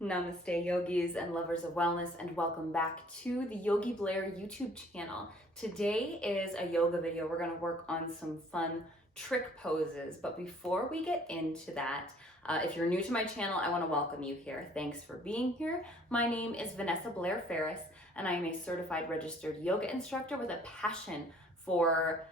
Namaste yogis and lovers of wellness, and welcome back to the Yogi Blair YouTube channel. Today is a yoga video. We're going to work on some fun trick poses, but before we get into that, if you're new to my channel, I want to welcome you here. Thanks for being here. My name is Vanessa Blair Ferris, and I am a certified registered yoga instructor with a passion for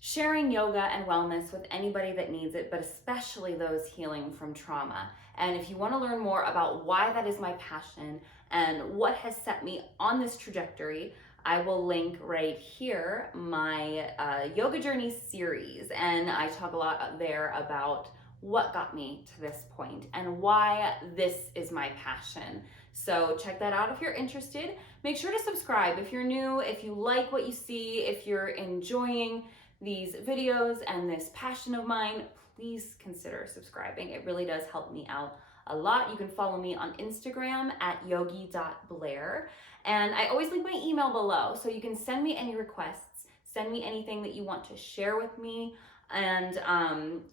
sharing yoga and wellness with anybody that needs it, but especially those healing from trauma. And if you want to learn more about why that is my passion and what has set me on this trajectory, I will link right here my yoga journey series. And I talk a lot there about what got me to this point and why this is my passion. So check that out if you're interested. Make sure to subscribe if you're new, if you like what you see, if you're enjoying these videos and this passion of mine, please consider subscribing. It really does help me out a lot. You can follow me on Instagram at yogi.blair, and I always link my email below, so you can send me any requests, send me anything that you want to share with me. And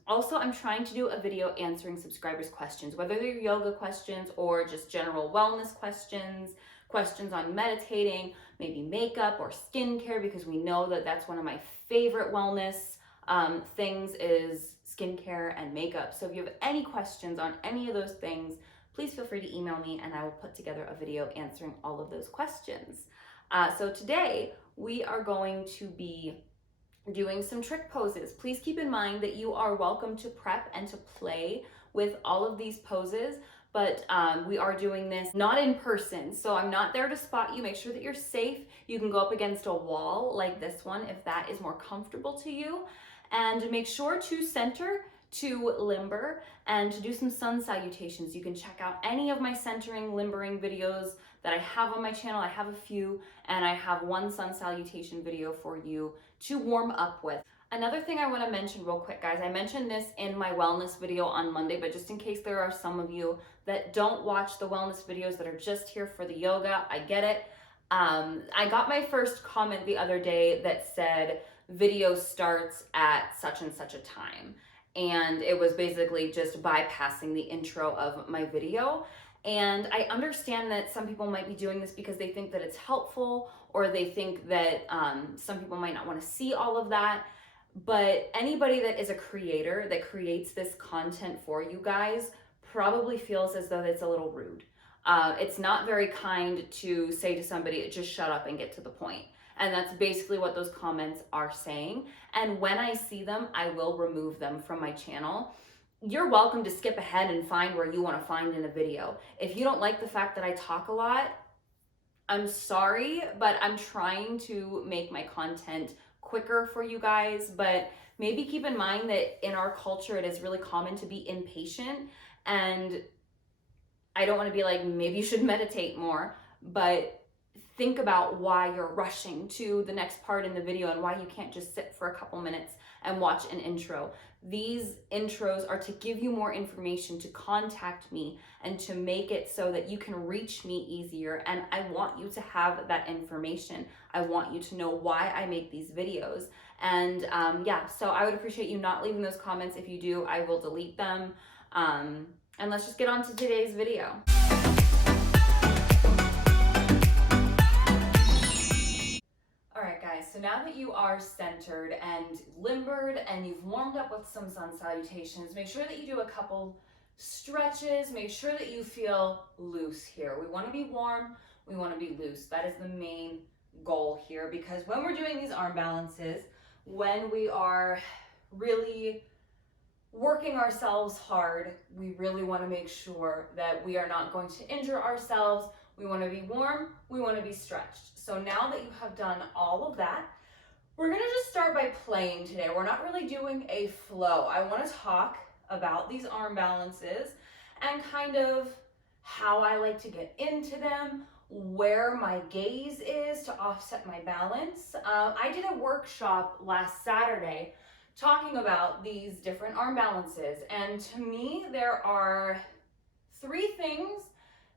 also I'm trying to do a video answering subscribers' questions, whether they're yoga questions or just general wellness questions, questions on meditating, maybe makeup or skincare, because we know that that's one of my favorite wellness things is skincare and makeup. So if you have any questions on any of those things, please feel free to email me and I will put together a video answering all of those questions. So today we are going to be doing some trick poses. Please keep in mind that you are welcome to prep and to play with all of these poses, but we are doing this not in person, so I'm not there to spot you. Make sure that you're safe. You can go up against a wall like this one if that is more comfortable to you, and make sure to center, to limber, and to do some sun salutations. You can check out any of my centering, limbering videos that I have on my channel. I have a few, and I have one sun salutation video for you to warm up with. Another thing I want to mention real quick, guys, I mentioned this in my wellness video on Monday, but just in case there are some of you that don't watch the wellness videos that are just here for the yoga, I get it. I got my first comment the other day that said video starts at such and such a time. And it was basically just bypassing the intro of my video. And I understand that some people might be doing this because they think that it's helpful, or they think that some people might not want to see all of that. But anybody that is a creator that creates this content for you guys probably feels as though it's a little rude. It's not very kind to say to somebody, just shut up and get to the point. And that's basically what those comments are saying. And when I see them, I will remove them from my channel. You're welcome to skip ahead and find where you want to find in a video. If you don't like the fact that I talk a lot, I'm sorry, but I'm trying to make my content quicker for you guys. But maybe keep in mind that in our culture, it is really common to be impatient. And I don't want to be like, maybe you should meditate more, but think about why you're rushing to the next part in the video and why you can't just sit for a couple minutes and watch an intro. These intros are to give you more information, to contact me, and to make it so that you can reach me easier. And I want you to have that information. I want you to know why I make these videos. And yeah, so I would appreciate you not leaving those comments. If you do, I will delete them. And let's just get on to today's video. So now that you are centered and limbered and you've warmed up with some sun salutations, make sure that you do a couple stretches. Make sure that you feel loose here. We want to be warm. We want to be loose. That is the main goal here, because when we're doing these arm balances, when we are really working ourselves hard, we really want to make sure that we are not going to injure ourselves. We want to be warm, we want to be stretched. So now that you have done all of that, we're going to just start by playing today. We're not really doing a flow. I want to talk about these arm balances and kind of how I like to get into them, where my gaze is to offset my balance. I did a workshop last Saturday talking about these different arm balances, and to me there are three things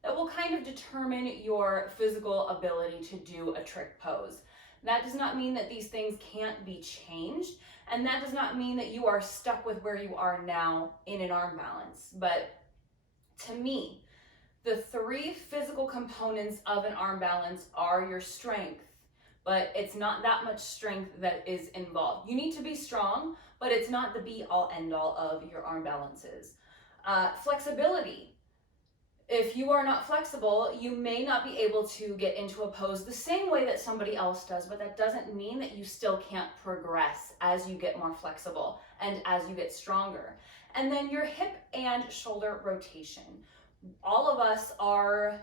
that will kind of determine your physical ability to do a trick pose. That does not mean that these things can't be changed, and that does not mean that you are stuck with where you are now in an arm balance. But to me, The three physical components of an arm balance are your strength, but it's not that much strength that is involved. You need to be strong, but it's not the be-all end-all of your arm balances. Flexibility. If you are not flexible, you may not be able to get into a pose the same way that somebody else does, but that doesn't mean that you still can't progress as you get more flexible and as you get stronger. And then your hip and shoulder rotation. All of us are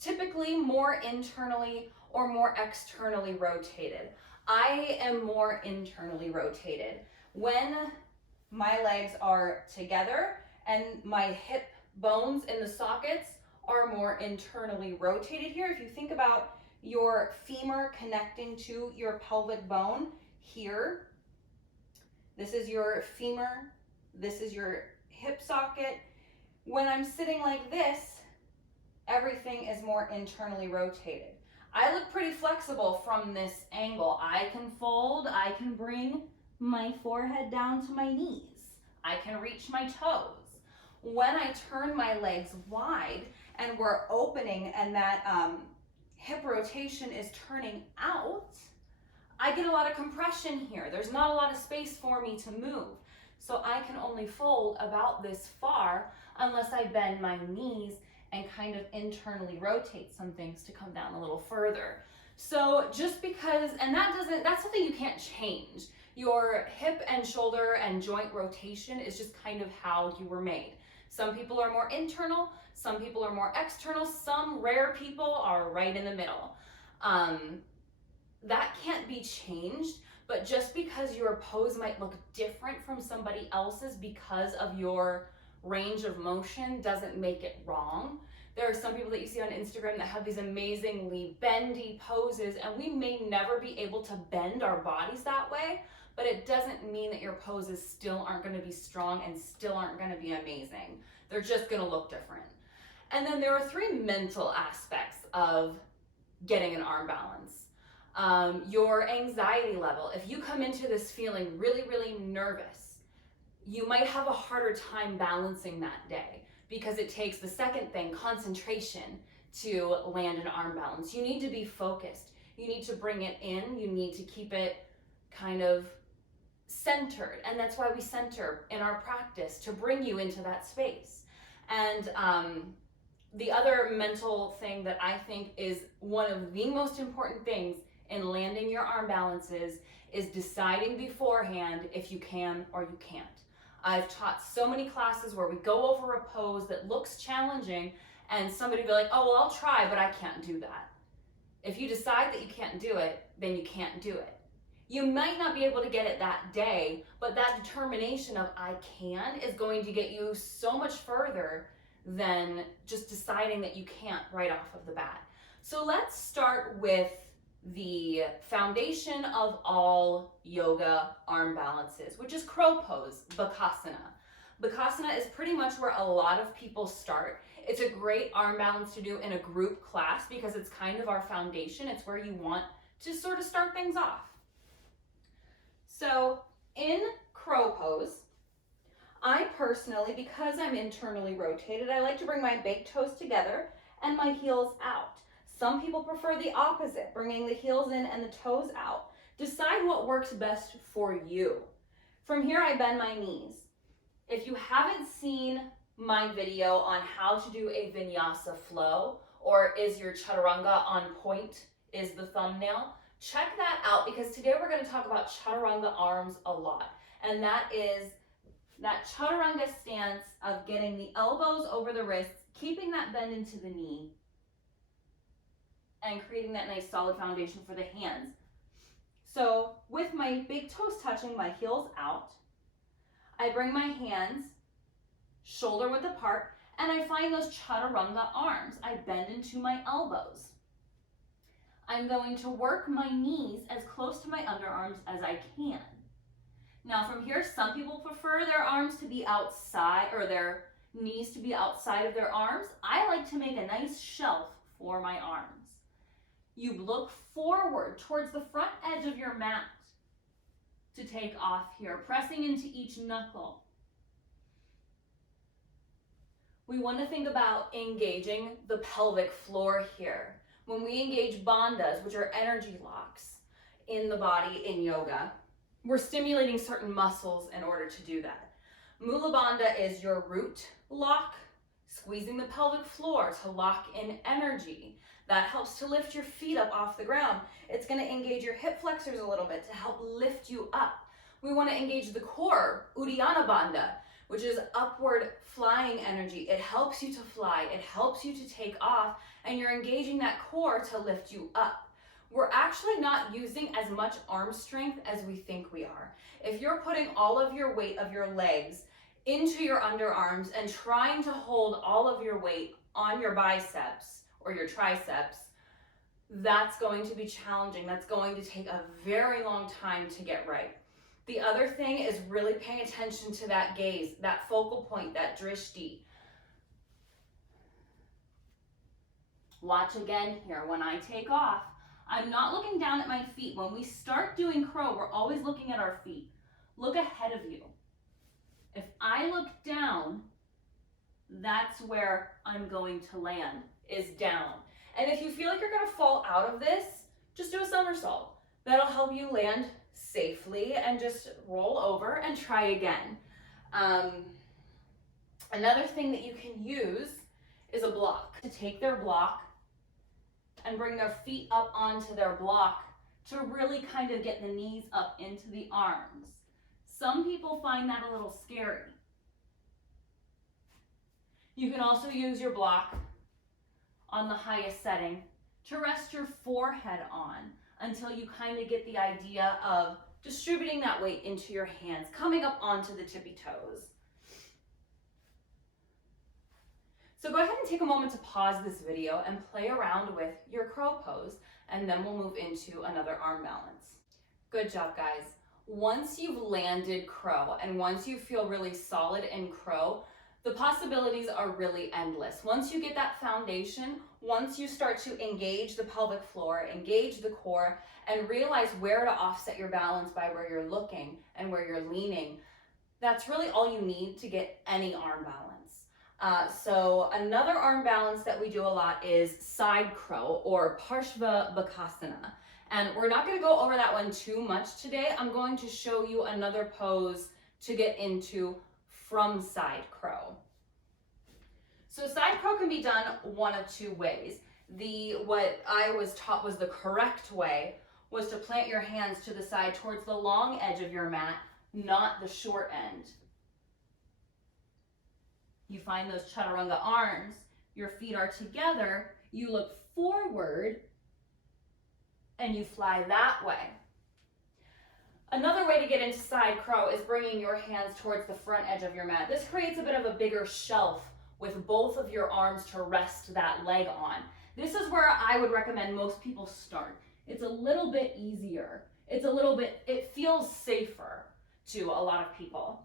typically more internally or more externally rotated. I am more internally rotated. When my legs are together and my hip bones in the sockets are more internally rotated here. If you think about your femur connecting to your pelvic bone here, this is your femur, this is your hip socket. When I'm sitting like this, everything is more internally rotated. I look pretty flexible from this angle. I can fold, I can bring my forehead down to my knees. I can reach my toes. When I turn my legs wide and we're opening and that hip rotation is turning out, I get a lot of compression here. There's not a lot of space for me to move. So I can only fold about this far unless I bend my knees and kind of internally rotate some things to come down a little further. So just because, and that's something you can't change. Your hip and shoulder and joint rotation is just kind of how you were made. Some people are more internal, some people are more external, some rare people are right in the middle. That can't be changed, but just because your pose might look different from somebody else's because of your range of motion doesn't make it wrong. There are some people that you see on Instagram that have these amazingly bendy poses, and we may never be able to bend our bodies that way, but it doesn't mean that your poses still aren't going to be strong and still aren't going to be amazing. They're just going to look different. And then there are three mental aspects of getting an arm balance. Your anxiety level. If you come into this feeling really, really nervous, you might have a harder time balancing that day because it takes the second thing, concentration, to land an arm balance. You need to be focused. You need to bring it in. You need to keep it kind of centered, and that's why we center in our practice, to bring you into that space. And the other mental thing that I think is one of the most important things in landing your arm balances is deciding beforehand if you can or you can't. I've taught so many classes where we go over a pose that looks challenging and somebody will be like, oh, well, I'll try, but I can't do that. If you decide that you can't do it, then you can't do it. You might not be able to get it that day, but that determination of I can is going to get you so much further than just deciding that you can't right off of the bat. So let's start with the foundation of all yoga arm balances, which is crow pose, Bakasana. Bakasana is pretty much where a lot of people start. It's a great arm balance to do in a group class because it's kind of our foundation. It's where you want to sort of start things off. So in crow pose, I personally, because I'm internally rotated, I like to bring my big toes together and my heels out. Some people prefer the opposite, bringing the heels in and the toes out. Decide what works best for you. From here, I bend my knees. If you haven't seen my video on how to do a vinyasa flow, or is your chaturanga on point is the thumbnail, check that out because today we're going to talk about chaturanga arms a lot. And that is that chaturanga stance of getting the elbows over the wrists, keeping that bend into the knee, and creating that nice solid foundation for the hands. So with my big toes touching, my heels out, I bring my hands shoulder width apart, and I find those chaturanga arms. I bend into my elbows. I'm going to work my knees as close to my underarms as I can. Now from here, some people prefer their arms to be outside, or their knees to be outside of their arms. I like to make a nice shelf for my arms. You look forward towards the front edge of your mat to take off here, pressing into each knuckle. We want to think about engaging the pelvic floor here. When we engage bandhas, which are energy locks in the body in yoga, we're stimulating certain muscles in order to do that. Mula Bandha is your root lock, squeezing the pelvic floor to lock in energy. That helps to lift your feet up off the ground. It's going to engage your hip flexors a little bit to help lift you up. We want to engage the core, Uddiyana Bandha, which is upward flying energy. It helps you to fly, it helps you to take off, and you're engaging that core to lift you up. We're actually not using as much arm strength as we think we are. If you're putting all of your weight of your legs into your underarms and trying to hold all of your weight on your biceps or your triceps, that's going to be challenging. That's going to take a very long time to get right. The other thing is really paying attention to that gaze, that focal point, that drishti. Watch again here. When I take off, I'm not looking down at my feet. When we start doing crow, we're always looking at our feet. Look ahead of you. If I look down, that's where I'm going to land, is down. And if you feel like you're going to fall out of this, just do a somersault. That'll help you land safely and just roll over and try again. Another thing that you can use is a block. To take their block and bring their feet up onto their block to really kind of get the knees up into the arms. Some people find that a little scary. You can also use your block on the highest setting to rest your forehead on until you kind of get the idea of distributing that weight into your hands, coming up onto the tippy toes. So go ahead and take a moment to pause this video and play around with your crow pose, and then we'll move into another arm balance. Good job, guys. Once you've landed crow and once you feel really solid in crow, the possibilities are really endless. Once you get that foundation, once you start to engage the pelvic floor, engage the core, and realize where to offset your balance by where you're looking and where you're leaning, that's really all you need to get any arm balance. So another arm balance that we do a lot is side crow or Parshva Bakasana. And we're not going to go over that one too much today. I'm going to show you another pose to get into from side crow. So side crow can be done one of two ways. What I was taught was the correct way was to plant your hands to the side towards the long edge of your mat, not the short end. You find those chaturanga arms, your feet are together, you look forward, and you fly that way. Another way to get into side crow is bringing your hands towards the front edge of your mat. This creates a bit of a bigger shelf with both of your arms to rest that leg on. This is where I would recommend most people start. It's a little bit easier. It feels safer to a lot of people.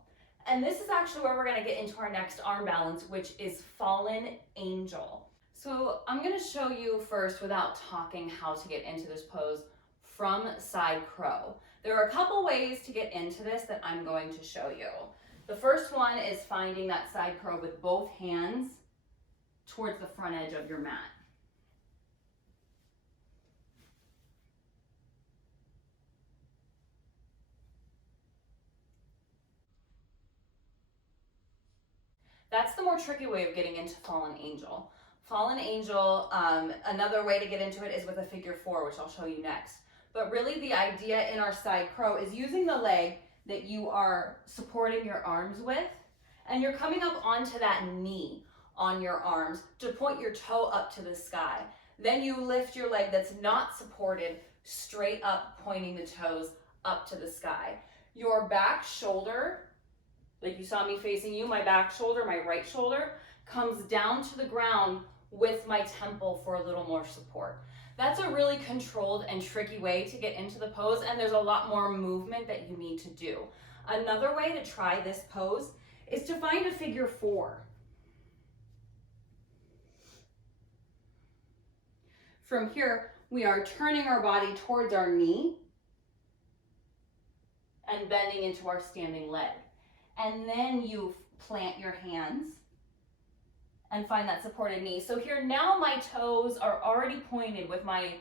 And this is actually where we're going to get into our next arm balance, which is fallen angel. So I'm going to show you first, without talking, how to get into this pose from side crow. There are a couple ways to get into this that I'm going to show you. The first one is finding that side crow with both hands towards the front edge of your mat. That's the more tricky way of getting into fallen angel. Fallen angel, another way to get into it is with a figure four, which I'll show you next. But really the idea in our side crow is using the leg that you are supporting your arms with, and you're coming up onto that knee on your arms to point your toe up to the sky. Then you lift your leg that's not supported straight up, pointing the toes up to the sky. Your back shoulder, like you saw me facing you, my back shoulder, my right shoulder, comes down to the ground with my temple for a little more support. That's a really controlled and tricky way to get into the pose, and there's a lot more movement that you need to do. Another way to try this pose is to find a figure four. From here, we are turning our body towards our knee and bending into our standing leg. And then you plant your hands and find that supported knee. So here now my toes are already pointed with my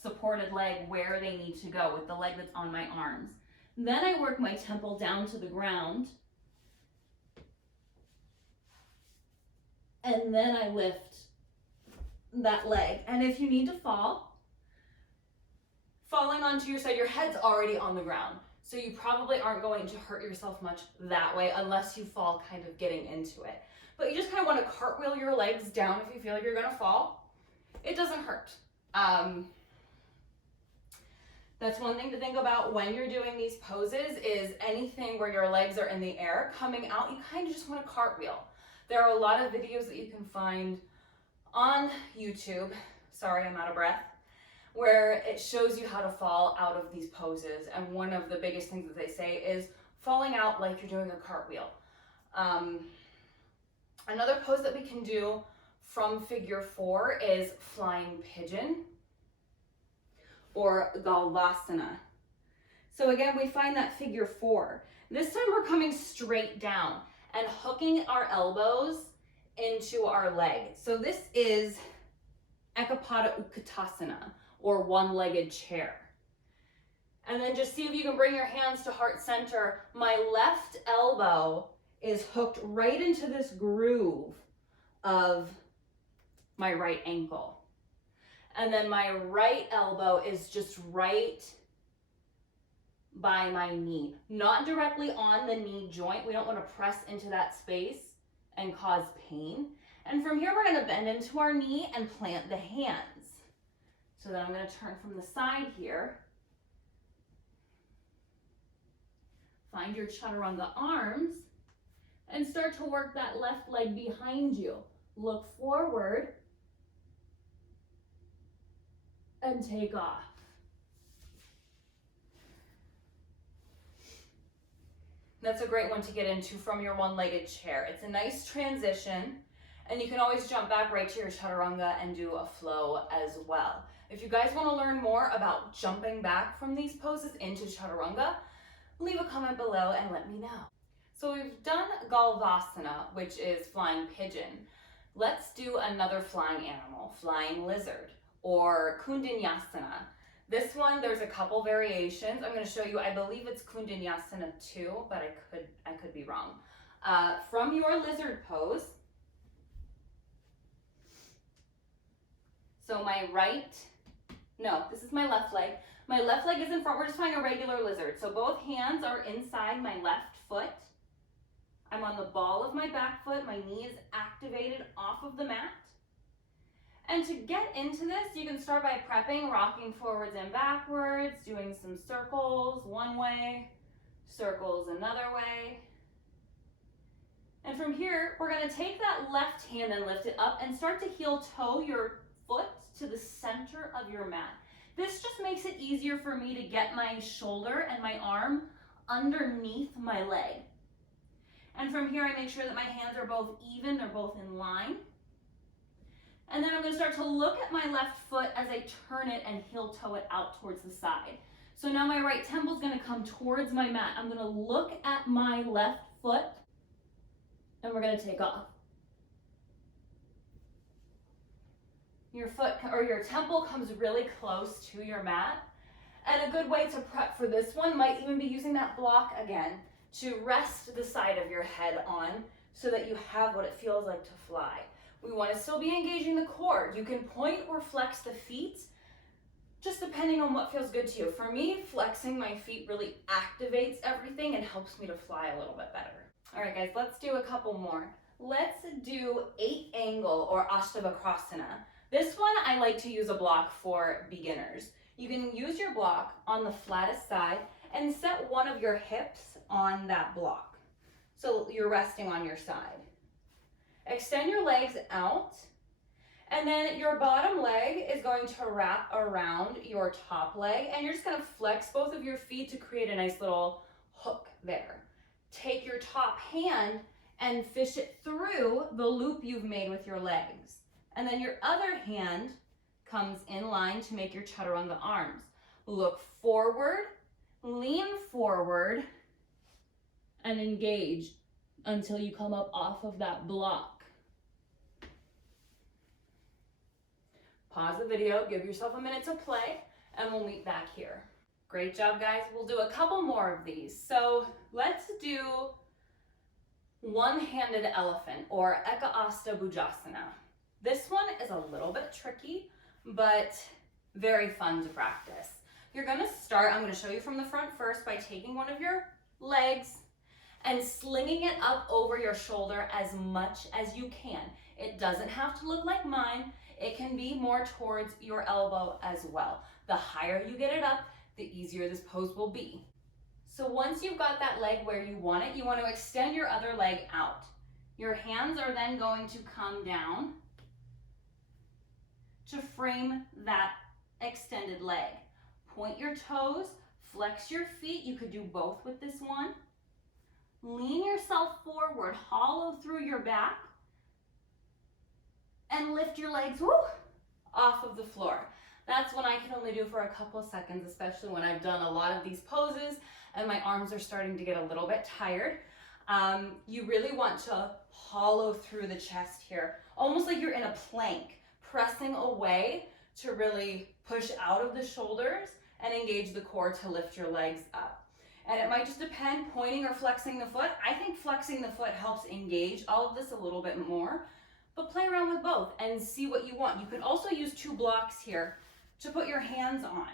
supported leg where they need to go, with the leg that's on my arms. Then I work my temple down to the ground, and then I lift that leg. And if you need to fall, falling onto your side, your head's already on the ground, so you probably aren't going to hurt yourself much that way unless you fall kind of getting into it. But you just kind of want to cartwheel your legs down if you feel like you're going to fall. It doesn't hurt. That's one thing to think about when you're doing these poses, is anything where your legs are in the air coming out, you kind of just want to cartwheel. There are a lot of videos that you can find on YouTube, sorry, I'm out of breath, where it shows you how to fall out of these poses. And one of the biggest things that they say is falling out like you're doing a cartwheel. Another pose that we can do from figure 4 is flying pigeon, or Galvasana. So again, we find that figure 4. This time we're coming straight down and hooking our elbows into our leg. So this is Ekapada Utkatasana, or one-legged chair. And then just see if you can bring your hands to heart center. My left elbow is hooked right into this groove of my right ankle. And then my right elbow is just right by my knee, not directly on the knee joint. We don't want to press into that space and cause pain. And from here, we're going to bend into our knee and plant the hands. So then I'm going to turn from the side here. Find your chaturanga arms and start to work that left leg behind you. Look forward and take off. That's a great one to get into from your one-legged chair. It's a nice transition, and you can always jump back right to your chaturanga and do a flow as well. If you guys want to learn more about jumping back from these poses into chaturanga, leave a comment below and let me know. So we've done Galvasana, which is flying pigeon. Let's do another flying animal, flying lizard, or Kundanyasana. This one, there's a couple variations. I'm going to show you, I believe it's Kundanyasana 2, but I could be wrong. From your lizard pose, so this is my left leg. My left leg is in front. We're just flying a regular lizard. So both hands are inside my left foot. I'm on the ball of my back foot. My knee is activated off of the mat. And to get into this, you can start by prepping, rocking forwards and backwards, doing some circles one way, circles another way. And from here, we're going to take that left hand and lift it up and start to heel toe your foot to the center of your mat. This just makes it easier for me to get my shoulder and my arm underneath my leg. And from here, I make sure that my hands are both even, they're both in line. And then I'm going to start to look at my left foot as I turn it and heel toe it out towards the side. So now my right temple is going to come towards my mat. I'm going to look at my left foot and we're going to take off. Your foot or your temple comes really close to your mat. And a good way to prep for this one might even be using that block again to rest the side of your head on so that you have what it feels like to fly. We want to still be engaging the core. You can point or flex the feet, just depending on what feels good to you. For me, flexing my feet really activates everything and helps me to fly a little bit better. All right, guys, let's do a couple more. Let's do 8-angle or Ashtavakrasana. This one, I like to use a block for beginners. You can use your block on the flattest side and set one of your hips on that block. So you're resting on your side. Extend your legs out, and then your bottom leg is going to wrap around your top leg, and you're just going to flex both of your feet to create a nice little hook there. Take your top hand and fish it through the loop you've made with your legs. And then your other hand comes in line to make your chaturanga arms. Look forward, lean forward, and engage until you come up off of that block. Pause the video, give yourself a minute to play, and we'll meet back here. Great job, guys. We'll do a couple more of these. So let's do one-handed elephant, or Eka Asta Bhujasana. This one is a little bit tricky, but very fun to practice. You're gonna start, I'm gonna show you from the front first by taking one of your legs and slinging it up over your shoulder as much as you can. It doesn't have to look like mine. It can be more towards your elbow as well. The higher you get it up, the easier this pose will be. So once you've got that leg where you want it, you want to extend your other leg out. Your hands are then going to come down to frame that extended leg. Point your toes, flex your feet. You could do both with this one. Lean yourself forward, hollow through your back, and lift your legs off of the floor. That's what I can only do for a couple of seconds, especially when I've done a lot of these poses and my arms are starting to get a little bit tired. You really want to hollow through the chest here, almost like you're in a plank, pressing away to really push out of the shoulders and engage the core to lift your legs up. And it might just depend, pointing or flexing the foot. I think flexing the foot helps engage all of this a little bit more, but play around with both and see what you want. You can also use 2 blocks here to put your hands on.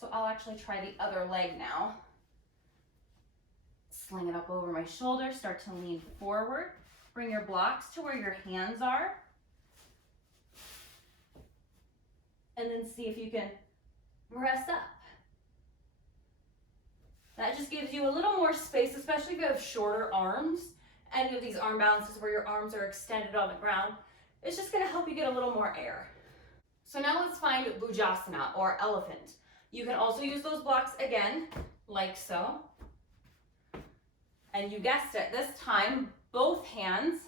So I'll actually try the other leg now. Sling it up over my shoulder, start to lean forward. Bring your blocks to where your hands are. And then see if you can press up. That just gives you a little more space, especially if you have shorter arms and you have these arm balances where your arms are extended on the ground. It's just gonna help you get a little more air. So now let's find Bhujasana, or elephant. You can also use those blocks again, like so. And you guessed it, this time, both hands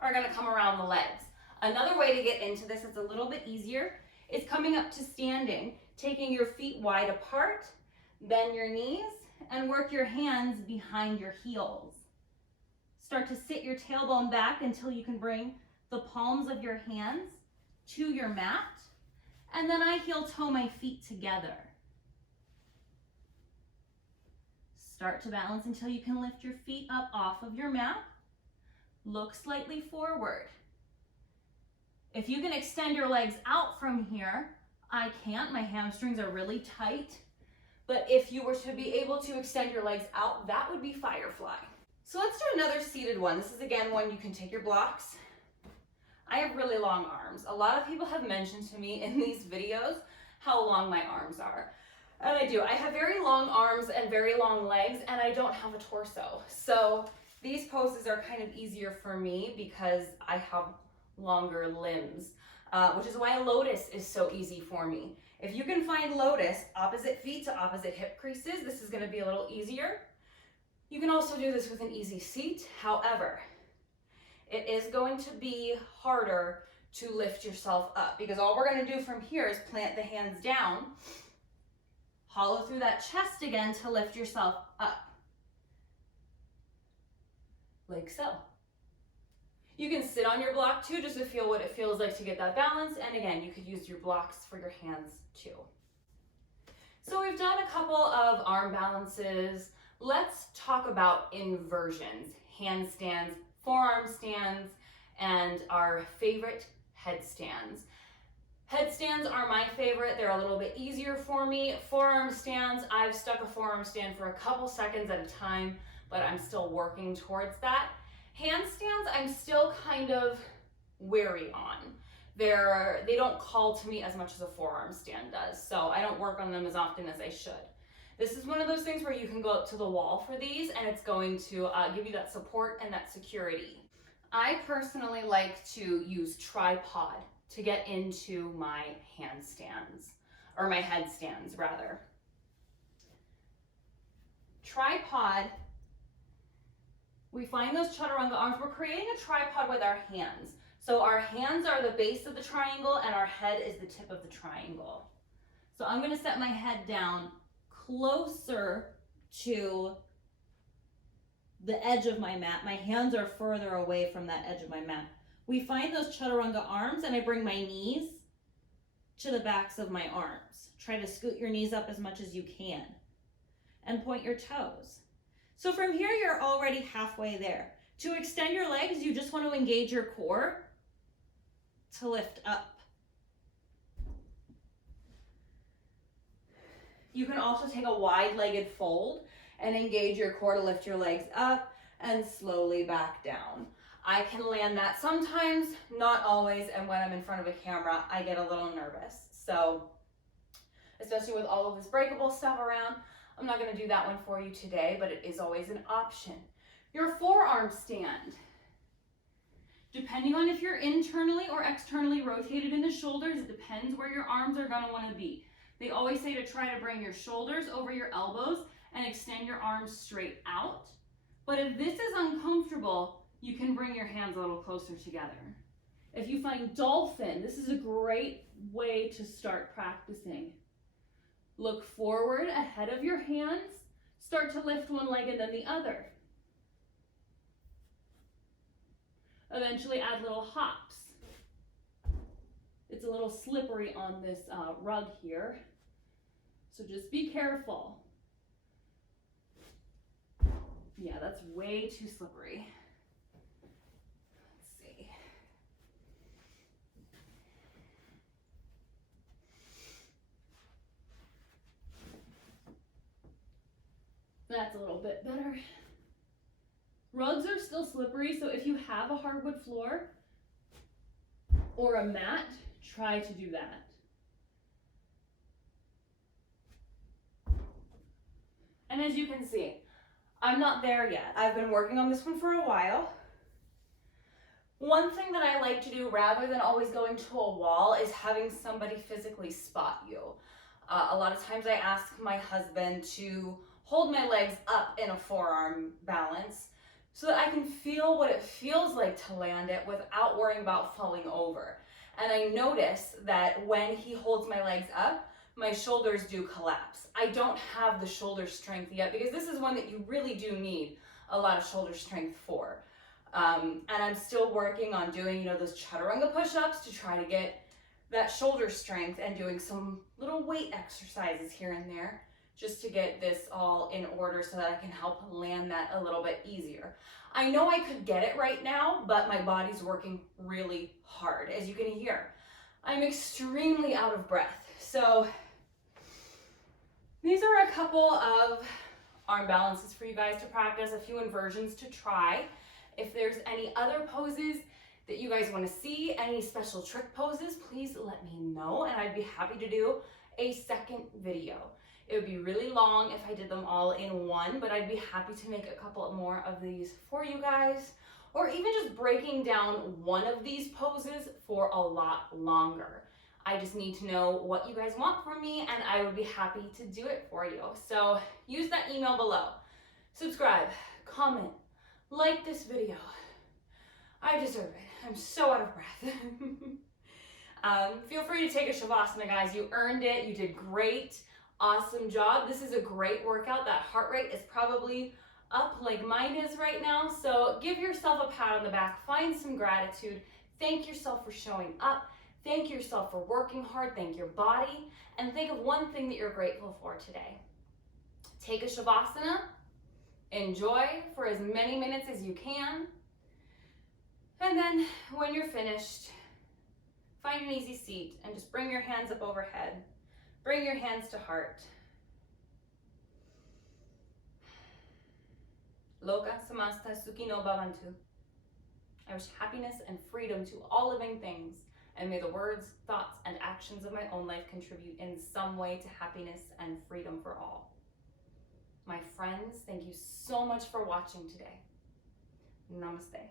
are gonna come around the legs. Another way to get into this is a little bit easier. Is coming up to standing, taking your feet wide apart, bend your knees, and work your hands behind your heels. Start to sit your tailbone back until you can bring the palms of your hands to your mat, and then I heel toe my feet together. Start to balance until you can lift your feet up off of your mat. Look slightly forward. If you can extend your legs out from here, I can't, my hamstrings are really tight. But if you were to be able to extend your legs out, that would be firefly. So let's do another seated one. This is again one you can take your blocks. I have really long arms. A lot of people have mentioned to me in these videos how long my arms are. And I do. I have very long arms and very long legs, and I don't have a torso. So these poses are kind of easier for me because I have longer limbs, which is why lotus is so easy for me. If you can find lotus, opposite feet to opposite hip creases, this is going to be a little easier. You can also do this with an easy seat. However, it is going to be harder to lift yourself up because all we're going to do from here is plant the hands down, hollow through that chest again to lift yourself up, like so. You can sit on your block too, just to feel what it feels like to get that balance. And again, you could use your blocks for your hands too. So we've done a couple of arm balances. Let's talk about inversions, handstands, forearm stands, and our favorite headstands. Headstands are my favorite. They're a little bit easier for me. Forearm stands, I've stuck a forearm stand for a couple seconds at a time, but I'm still working towards that. Handstands, I'm still kind of wary on. They don't call to me as much as a forearm stand does, so I don't work on them as often as I should. This is one of those things where you can go up to the wall for these, and it's going to give you that support and that security. I personally like to use tripod to get into my handstands, or my headstands rather. Tripod, we find those chaturanga arms. We're creating a tripod with our hands. So our hands are the base of the triangle and our head is the tip of the triangle. So I'm going to set my head down closer to the edge of my mat. My hands are further away from that edge of my mat. We find those chaturanga arms, and I bring my knees to the backs of my arms. Try to scoot your knees up as much as you can and point your toes. So from here, you're already halfway there. To extend your legs, you just want to engage your core to lift up. You can also take a wide-legged fold and engage your core to lift your legs up and slowly back down. I can land that sometimes, not always, and when I'm in front of a camera, I get a little nervous. So, especially with all of this breakable stuff around, I'm not gonna do that one for you today, but it is always an option. Your forearm stand. Depending on if you're internally or externally rotated in the shoulders, it depends where your arms are gonna wanna be. They always say to try to bring your shoulders over your elbows and extend your arms straight out. But if this is uncomfortable, you can bring your hands a little closer together. If you find dolphin, this is a great way to start practicing. Look forward ahead of your hands. Start to lift one leg and then the other. Eventually add little hops. It's a little slippery on this rug here, so just be careful. Yeah, that's way too slippery. Let's see. That's a little bit better. Rugs are still slippery, so if you have a hardwood floor or a mat, try to do that. And as you can see, I'm not there yet. I've been working on this one for a while. One thing that I like to do rather than always going to a wall is having somebody physically spot you. A lot of times I ask my husband to hold my legs up in a forearm balance so that I can feel what it feels like to land it without worrying about falling over. And I notice that when he holds my legs up, my shoulders do collapse. I don't have the shoulder strength yet because this is one that you really do need a lot of shoulder strength for. And I'm still working on doing, those chaturanga push-ups to try to get that shoulder strength and doing some little weight exercises here and there just to get this all in order so that I can help land that a little bit easier. I know I could get it right now, but my body's working really hard. As you can hear, I'm extremely out of breath. So these are a couple of arm balances for you guys to practice, a few inversions to try. If there's any other poses that you guys want to see, any special trick poses, please let me know and I'd be happy to do a second video. It would be really long if I did them all in one, but I'd be happy to make a couple more of these for you guys, or even just breaking down one of these poses for a lot longer. I just need to know what you guys want from me and I would be happy to do it for you. So use that email below. Subscribe, comment, like this video. I deserve it. I'm so out of breath. Feel free to take a Shavasana, guys. You earned it. You did great. Awesome job. This is a great workout. That heart rate is probably up like mine is right now. So give yourself a pat on the back. Find some gratitude. Thank yourself for showing up. Thank yourself for working hard. Thank your body. And think of one thing that you're grateful for today. Take a Shavasana. Enjoy for as many minutes as you can. And then when you're finished, find an easy seat and just bring your hands up overhead. Bring your hands to heart. Loka samasta sukhi no bhavantu. I wish happiness and freedom to all living things, and may the words, thoughts, and actions of my own life contribute in some way to happiness and freedom for all. My friends, thank you so much for watching today. Namaste.